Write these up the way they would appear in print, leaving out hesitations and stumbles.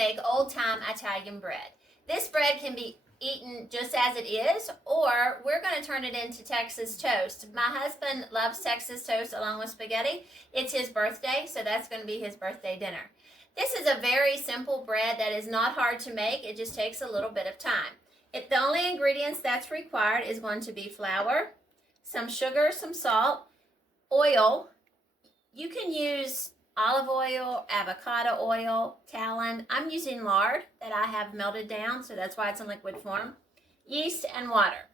make old-time Italian bread. This bread can be eaten just as it is, or we're going to turn it into Texas toast. My husband loves Texas toast along with spaghetti. It's his birthday, so that's going to be his birthday dinner. This is a very simple bread that is not hard to make. It just takes a little bit of time. The only ingredients that's required is going to be flour, some sugar, some salt, oil. You can use olive oil, avocado oil, tallow. I'm using lard that I have melted down, so that's why it's in liquid form, yeast, and water.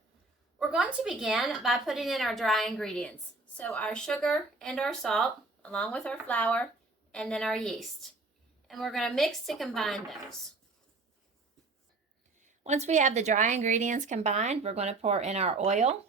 We're going to begin by putting in our dry ingredients. So our sugar and our salt, along with our flour, and then our yeast. And we're going to mix to combine those. Once we have the dry ingredients combined, we're going to pour in our oil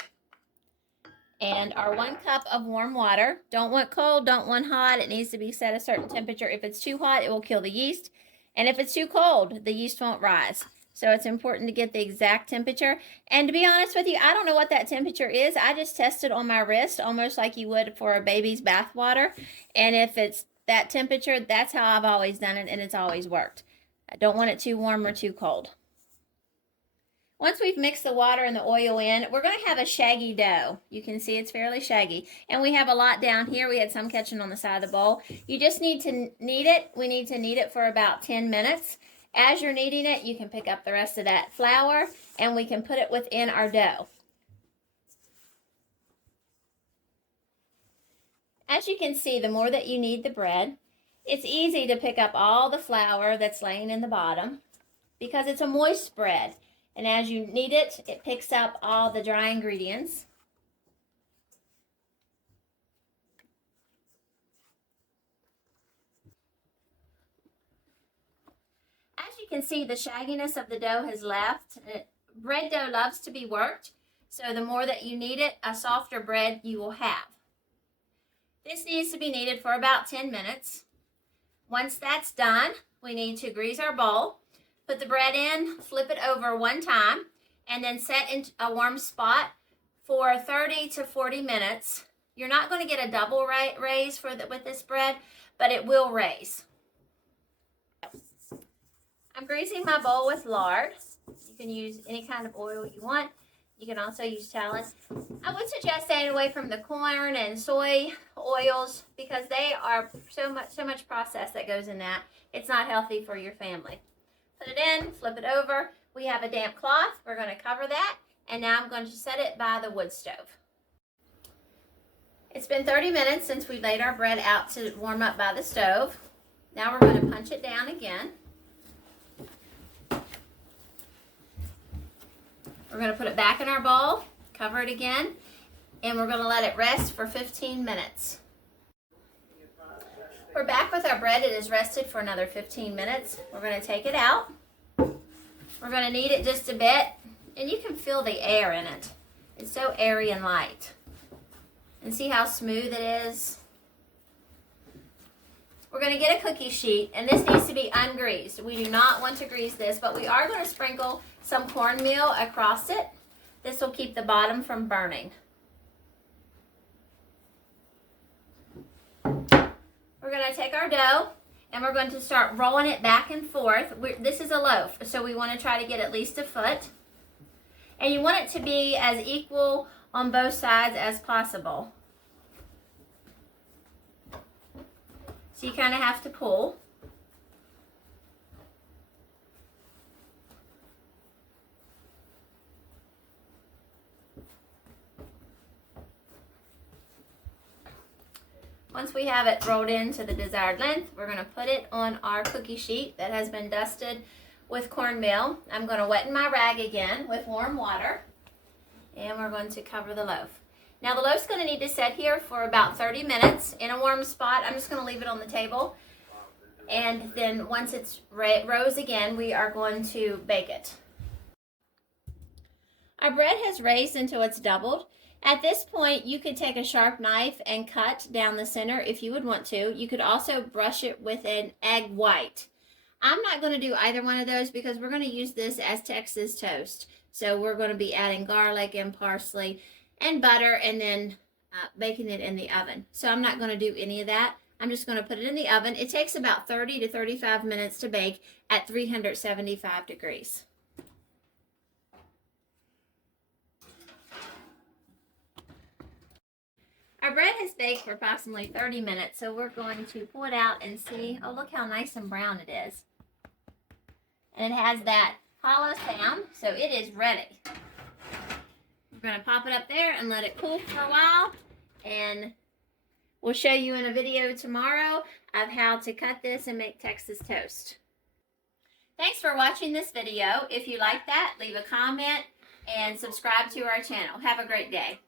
and our 1 cup of warm water. Don't want cold, don't want hot. It needs to be set a certain temperature. If it's too hot, it will kill the yeast. And if it's too cold, the yeast won't rise. So it's important to get the exact temperature. And to be honest with you, I don't know what that temperature is. I just tested on my wrist, almost like you would for a baby's bath water. And if it's that temperature, that's how I've always done it, and it's always worked. I don't want it too warm or too cold. Once we've mixed the water and the oil in, we're going to have a shaggy dough. You can see it's fairly shaggy. And we have a lot down here. We had some catching on the side of the bowl. You just need to knead it. We need to knead it for about 10 minutes. As you're kneading it, you can pick up the rest of that flour and we can put it within our dough. As you can see, the more that you knead the bread, it's easy to pick up all the flour that's laying in the bottom because it's a moist bread. And as you knead it, it picks up all the dry ingredients. As you can see, the shagginess of the dough has left. Bread dough loves to be worked, so the more that you knead it, a softer bread you will have. This needs to be kneaded for about 10 minutes. Once that's done, we need to grease our bowl. Put the bread in, flip it over 1 time, and then set in a warm spot for 30 to 40 minutes. You're not going to get a double raise with this bread, but it will raise. I'm greasing my bowl with lard. You can use any kind of oil you want. You can also use tallow. I would suggest staying away from the corn and soy oils because they are so much process that goes in that. It's not healthy for your family. Put it in, flip it over. We have a damp cloth. We're going to cover that. And now I'm going to set it by the wood stove. It's been 30 minutes since we laid our bread out to warm up by the stove. Now we're going to punch it down again. We're going to put it back in our bowl, cover it again, and we're going to let it rest for 15 minutes. We're back with our bread. It is rested for another 15 minutes. We're going to take it out. We're going to knead it just a bit, and you can feel the air in it. It's so airy and light. And see how smooth it is? We're going to get a cookie sheet, and this needs to be ungreased. We do not want to grease this, but we are going to sprinkle some cornmeal across it. This will keep the bottom from burning. We're going to take our dough and we're going to start rolling it back and forth. This is a loaf, so we want to try to get at least a foot. And you want it to be as equal on both sides as possible. So you kind of have to pull. Once we have it rolled into the desired length, we're going to put it on our cookie sheet that has been dusted with cornmeal. I'm going to wet my rag again with warm water, and we're going to cover the loaf. Now the loaf's going to need to set here for about 30 minutes in a warm spot. I'm just going to leave it on the table, and then once it's rose again, we are going to bake it. Our bread has raised until it's doubled. At this point, you could take a sharp knife and cut down the center if you would want to. You could also brush it with an egg white. I'm not going to do either one of those because we're going to use this as Texas toast. So we're going to be adding garlic and parsley and butter and then baking it in the oven. So I'm not going to do any of that. I'm just going to put it in the oven. It takes about 30 to 35 minutes to bake at 375 degrees. Our bread has baked for approximately 30 minutes, so we're going to pull it out and see. Oh, look how nice and brown it is. And it has that hollow sound, so it is ready. We're going to pop it up there and let it cool for a while, and we'll show you in a video tomorrow of how to cut this and make Texas toast. Thanks for watching this video. If you like that, leave a comment and subscribe to our channel. Have a great day.